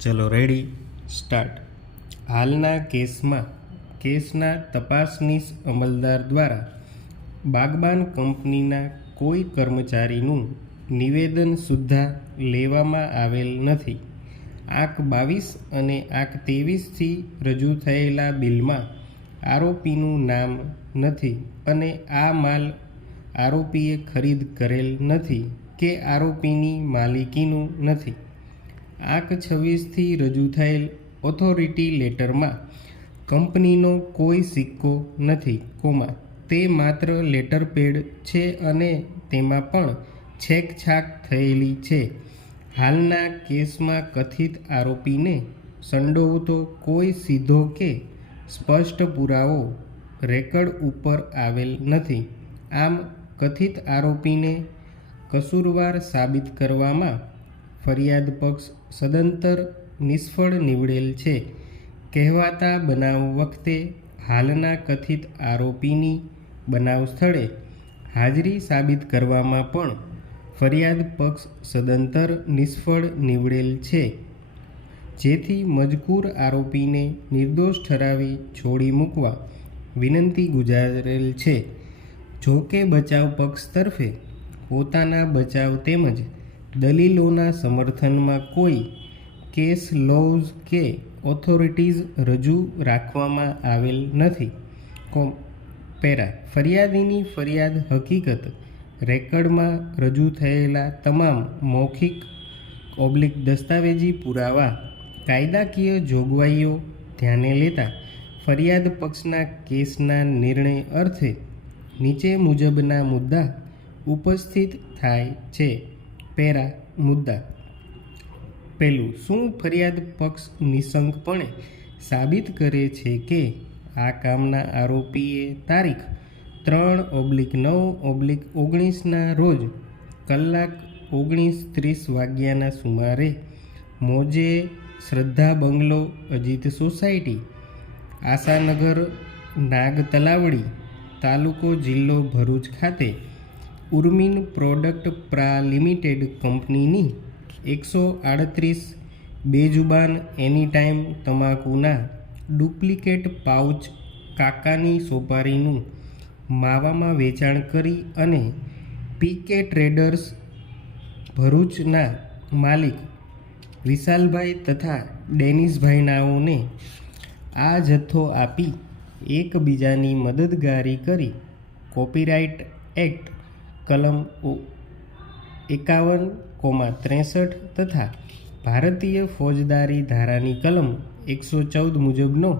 ચલો ready start. હાલના કેસમાં કેસના તપાસનીસ અમલદાર દ્વારા બાગબાન કંપનીના કોઈ કર્મચારીનું નિવેદન સુદ્ધા લેવામાં આવેલ નથી. આંક 22 અને આંક 23થી રજૂ થયેલા બિલમાં આરોપીનું નામ નથી અને આ માલ આરોપીએ ખરીદ કરેલ નથી કે આરોપીની માલિકીનું નથી. આંક 26થી રજૂ થયેલ ઓથોરિટી લેટરમાં કંપનીનો કોઈ સિક્કો નથી, તે માત્ર લેટરપેડ છે અને તેમાં પણ છેકછાક થયેલી છે. હાલના કેસમાં કથિત આરોપીને સંડોવતો કોઈ સીધો કે સ્પષ્ટ પુરાવો રેકર્ડ ઉપર આવેલ નથી. આમ કથિત આરોપીને કસૂરવાર સાબિત કરવામાં ફરિયાદ પક્ષ સદંતર નિષ્ફળ નીવડેલ છે. કહેવાતા બનાવ વખતે હાલના કથિત આરોપીની બનાવ સ્થળે હાજરી સાબિત કરવામાં પણ ફરિયાદ પક્ષ સદંતર નિષ્ફળ નીવડેલ છે, જેથી મજકૂર આરોપીને નિર્દોષ ઠરાવી છોડી મૂકવા વિનંતી ગુજારેલ છે. જો કે બચાવ પક્ષ તરફે પોતાના બચાવ તેમજ દલીલોના સમર્થનમાં કોઈ કેસ લોઝ કે ઓથોરિટીઝ રજૂ રાખવામાં આવેલ નથી. ફરિયાદીની ફરિયાદ હકીકત રેકર્ડમાં રજૂ થયેલા તમામ મૌખિક/દસ્તાવેજી પુરાવા કાયદાકીય જોગવાઈઓ ધ્યાને લેતા ફરિયાદ પક્ષના કેસના નિર્ણય અર્થે નીચે મુજબના મુદ્દા ઉપસ્થિત થાય છે. મુદ્દા: પહેલું, શું ફરિયાદ પક્ષ નિશંકપણે સાબિત કરે છે કે આ કામના આરોપીએ તારીખ 3/9/19ના રોજ કલાક 19:30 વાગ્યાના સુમારે મોજે શ્રદ્ધા બંગલો, અજીત સોસાયટી, આશાનગર, નાગ તલાવડી, તાલુકો જિલ્લો ભરૂચ ખાતે ઉર્મિન પ્રોડક્ટ પ્રા લિમિટેડ કંપનીની 138 બેજુબાન એનીટાઈમ તમાકુના ડુપ્લિકેટ પાઉચ કાકાની સોપારીનું માવામાં વેચાણ કરી અને પીકે ટ્રેડર્સ ભરૂચના માલિક વિશાલભાઈ તથા ડેનિશભાઈ નાઓને આ જથ્થો આપી એકબીજાની મદદગારી કરી કોપીરાઇટ એક્ટ કલમ 51:63 તથા ભારતીય ફોજદારી ધારાની કલમ 114 મુજબનો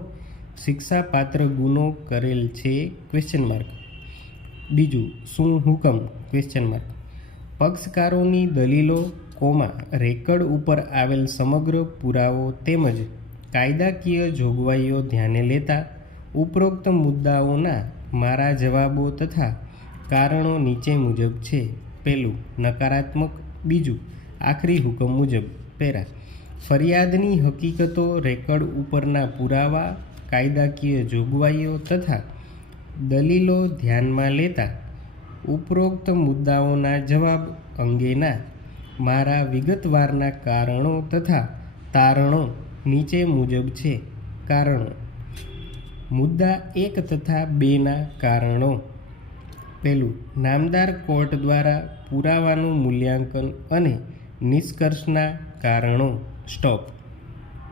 શિક્ષાપાત્ર ગુનો કરેલ છે? બીજું, શું હુકમ? પક્ષકારોની દલીલો, રેકર્ડ ઉપર આવેલ સમગ્ર પુરાવો તેમજ કાયદાકીય જોગવાઈઓ ધ્યાને લેતા ઉપરોક્ત મુદ્દાઓના મારા જવાબો તથા કારણો નીચે મુજબ છે. પહેલું, નકારાત્મક. બીજું, આખરી હુકમ મુજબ. ફરિયાદની હકીકતો, રેકર્ડ ઉપરના પુરાવા, કાયદાકીય જોગવાઈઓ તથા દલીલો ધ્યાનમાં લેતા ઉપરોક્ત મુદ્દાઓના જવાબ અંગેના મારા વિગતવારના કારણો તથા તારણો નીચે મુજબ છે. કારણો: મુદ્દા 1 તથા 2ના કારણો. પહેલું, નામદાર કોર્ટ દ્વારા પુરાવાનું મૂલ્યાંકન અને નિષ્કર્ષના કારણો.